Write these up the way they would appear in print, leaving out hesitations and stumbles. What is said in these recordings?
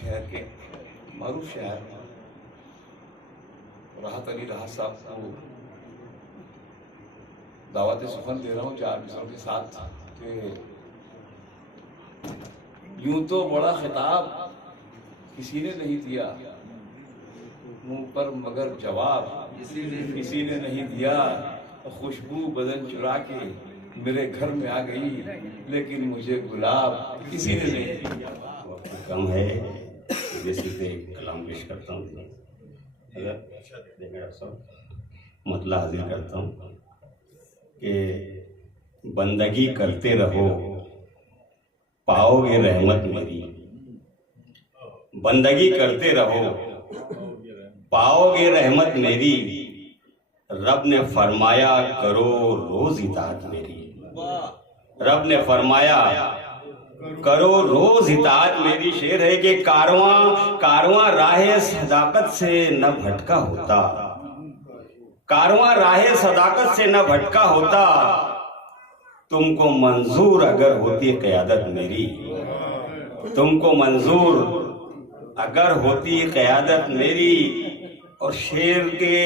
شہر کے معروف شاعر راحت علی راحت صاحب کو دعوت سخن دے رہا ہوں 4 مصروں کے ساتھ کہ یوں تو بڑا خطاب کسی نے نہیں دیا منہ پر مگر جواب کسی نے نہیں دیا، خوشبو بدن چرا کے میرے گھر میں آ گئی لیکن مجھے گلاب کسی نے نہیں دیا۔ وقت کم ہے، جیسے پہ کلام پیش کرتا ہوں، اگر ڈاکٹر صاحب مطلع حاضر کرتا ہوں کہ بندگی کرتے رہو پاؤ گے رحمت میری، بندگی کرتے رہو پاؤ گے رحمت میری، رب نے فرمایا کرو روز اطاعت میری، رب نے فرمایا کرو روز اطاعت میری۔ شعر ہے کہ کارواں راہ صداقت سے نہ بھٹکا ہوتا، کارواں راہ صداقت سے نہ بھٹکا ہوتا، تم کو منظور اگر ہوتی قیادت میری، تم کو منظور اگر ہوتی قیادت میری۔ اور شعر کے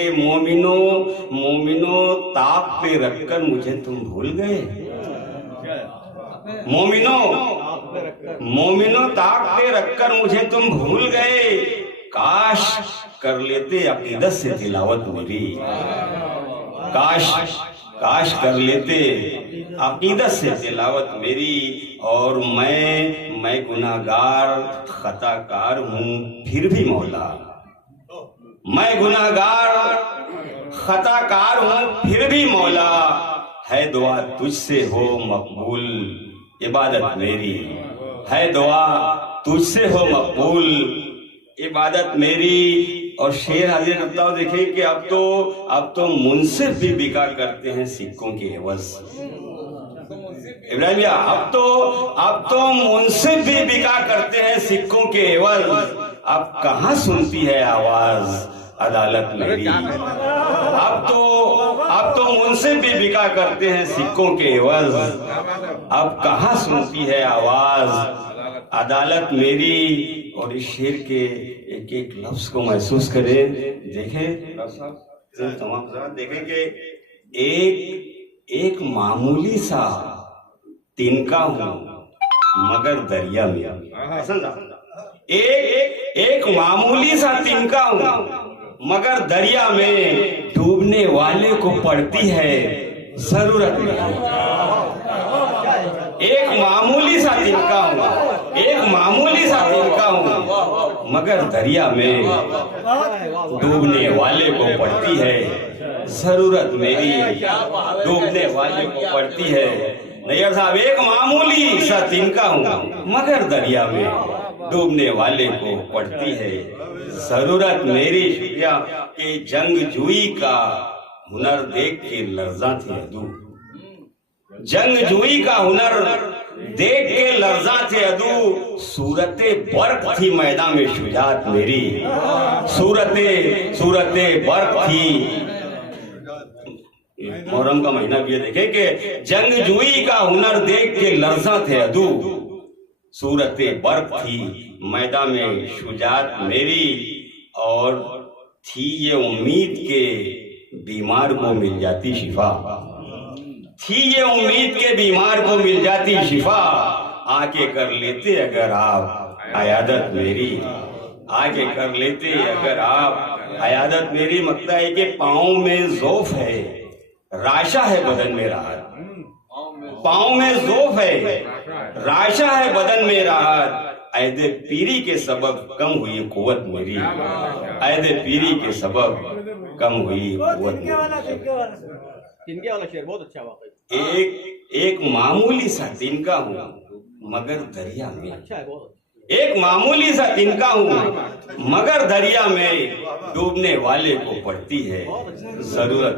مومنوں تاپ پہ رکھ کر مجھے تم بھول گئے، مومنوں تاپ پہ رکھ کر مجھے تم بھول گئے، کاش کر لیتے عقیدت سے تلاوت میری، کاش کر لیتے عقیدت سے تلاوت میری۔ اور میں گناہگار خطا کار ہوں پھر بھی مولا، میں گناہگار خطا کار ہوں پھر بھی مولا، ہے دعا تجھ سے ہو مقبول عبادت میری، ہے دعا تجھ سے ہو مقبول عبادت میری۔ اور شعر حاضر کرتا ہوں، دیکھیں کہ اب تو منصف بھی بکا کرتے ہیں سکوں کے عوض۔ ابراہیم اب تو منصف بھی بکا کرتے ہیں سکوں کے عوض، اب کہاں سنتی ہے آواز عدالت میری، اب تو منصف بھی بکا کرتے ہیں سکوں کے عوض، اب کہاں سنتی ہے آواز عدالت میری۔ اور اس شعر کے ایک ایک لفظ کو محسوس کریں، دیکھیں تمام حضرات، دیکھیں کہ ایک معمولی سا تنکا ہوں مگر دریا میں، ایک معمولی سا تنکا ہوں مگر دریا میں، ڈوبنے والے کو پڑتی ہے ضرورت نہیں۔ ایک معمولی سا تنکا ہوں، ایک معمولی سا تنکا ہوں مگر دریا میں، ڈوبنے والے کو پڑتی ہے ضرورت میری، ڈوبنے والے کو پڑتی ہے۔ نیئر صاحب، ایک معمولی سا تنکا ہوں مگر دریا میں، ڈوبنے والے کو پڑتی ہے ضرورت میری۔ شکریہ کہ جنگ جوئی کا ہنر دیکھ کے لرزاں تھے عدو، جنگ جوئی کا ہنر دیکھ کے لرزاں تھے عدو، صورت برق تھی میدان میں شجاعت میری، صورت برق تھی۔ محرم کا مہینہ بھی دیکھیں کہ جنگ جوئی کا ہنر دیکھ کے لرزاں تھے عدو، صورت برق تھی میدان میں شجاعت میری۔ اور تھی یہ امید کہ بیمار کو مل جاتی شفا، تھی یہ امید کہ بیمار کو مل جاتی شفا، آ کے کر لیتے اگر آپ عیادت میری، آ کے کر لیتے اگر آپ عیادت میری۔ مقطع ہے کہ پاؤں میں ضعف ہے راشا ہے بدن میں راحت، پاؤں میں ضعف ہے راشا ہے بدن میں راحت، عہد پیری کے سبب کم ہوئی قوت میری، عہد پیری کے سبب کم ہوئی قوت میری۔ ایک معمولی سا تنکا ہوں مگر دریا میں، ایک معمولی سا تنکا ہوں مگر دریا میں، ڈوبنے والے کو پڑتی ہے ضرورت۔